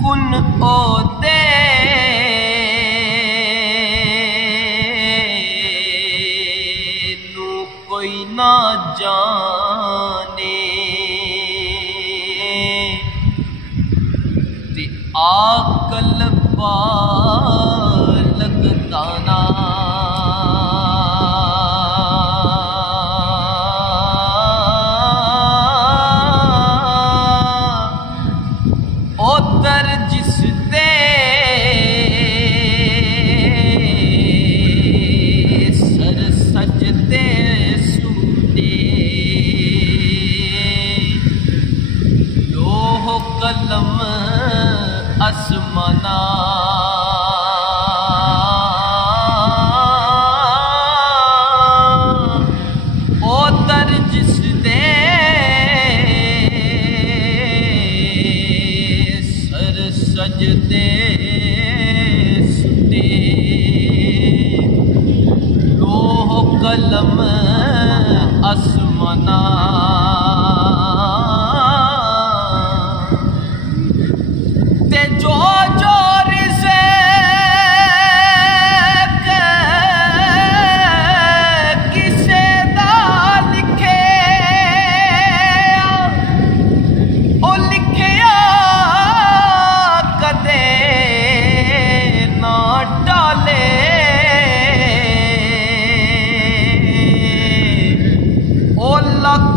कुन ओदे नू कोई ना जाने ते आकल लगता ना उधर जिस दे सर सजदे सूदे लोह कलम आसमाना उधर जिस दे सजदे सुते लोह कलम आसमाना ते जो जो रिज़्क़ किसे दा लिखे ओ लिखिया कदे ना डाले ओ लख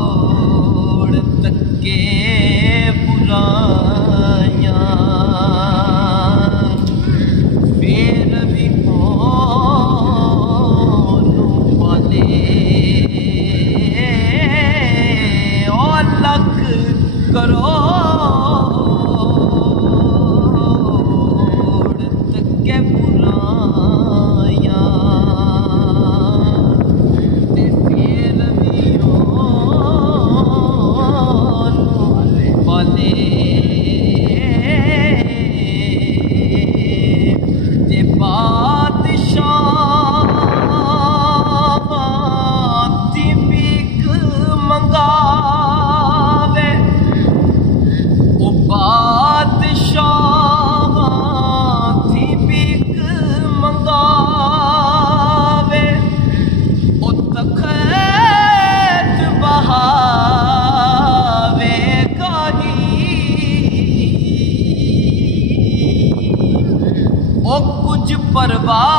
करोड़ तके बुराइयां फिर भी ओनू वाले ओ लख करोड़ तके बुराइयां ते फिर भी ओनू वाले ते बादशाह दी भीख मंगावे ओ बादशाह दी भीख मंगावे ओ तखत बहावे ओ कुछ परवाह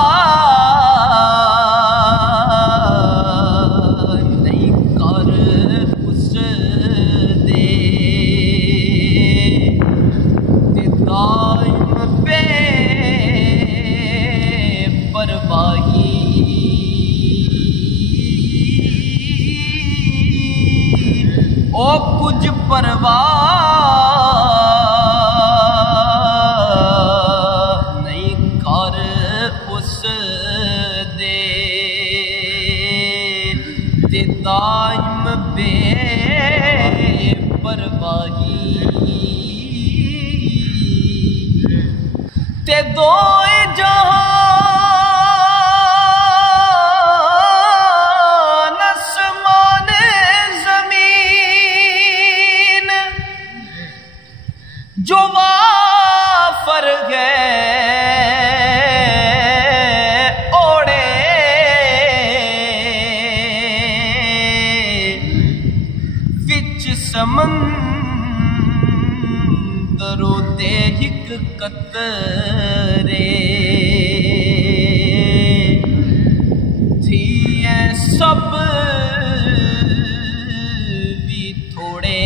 नहीं कर उस दे दाइम पे परवाही ओ कुछ परवाह नहीं कर उस दे ते दाइम बे परवाही ते दोए जहान आसमान ज़मीन जो वाफर गए ओढ़े विच समंदरों दे हिक कतरे थिए सब भी थोड़े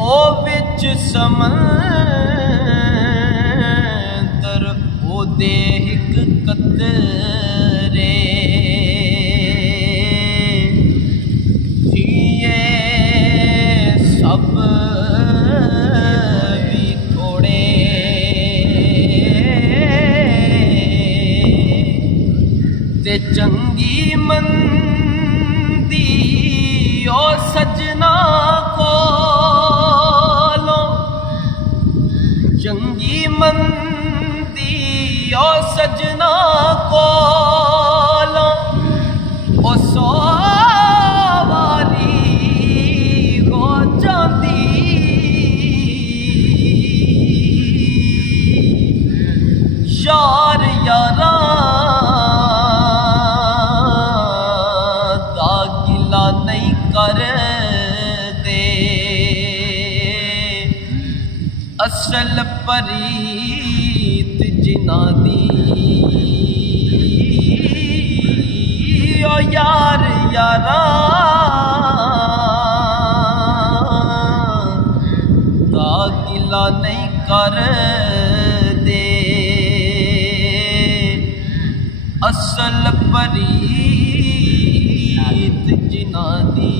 ओ विच समंदर ओ दे हिक कतरे सब भी थोड़े ते चंगी मंदी ओ सजना को चंगी मंदी ओ सजना को असल परीत जिना दी ओ यार यारा दा गिला नहीं कर दे असल परीत जिना दी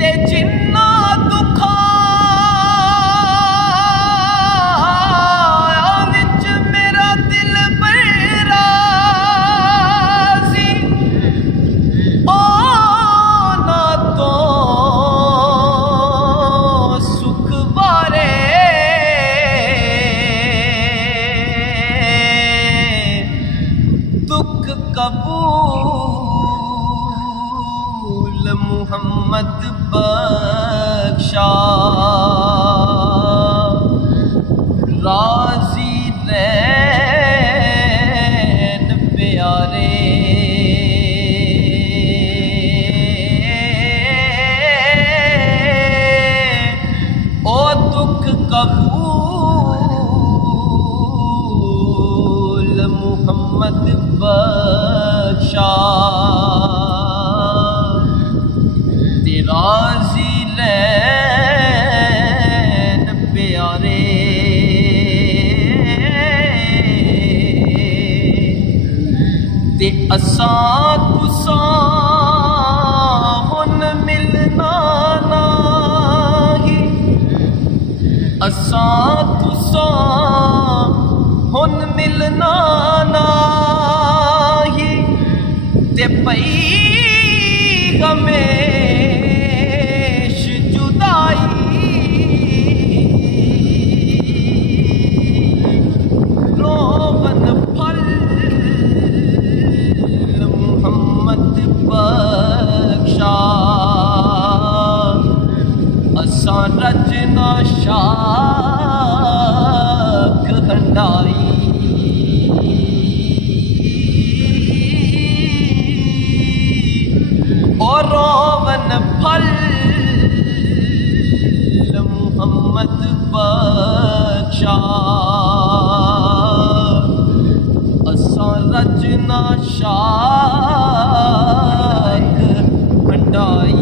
ते जिन्ना दुखा विच मेरा दिल बेराज़ी ओ ना तो सुख बारे दुख कबूल मुहम्मद बख्शा राजी रैन प्यारे ओ दुख कबूल मुहम्मद बख्शा राजी रैन प्यारे ते असां तुसां हुन मिलना नाही असां तुसां हुन मिलना नाही ते पई हमें रोवन फल मुहम्मद बख्शा असां रजना शाख हंडाई और रोवन फल मुहम्मद बख्शा असां रजना शाख हंडाई।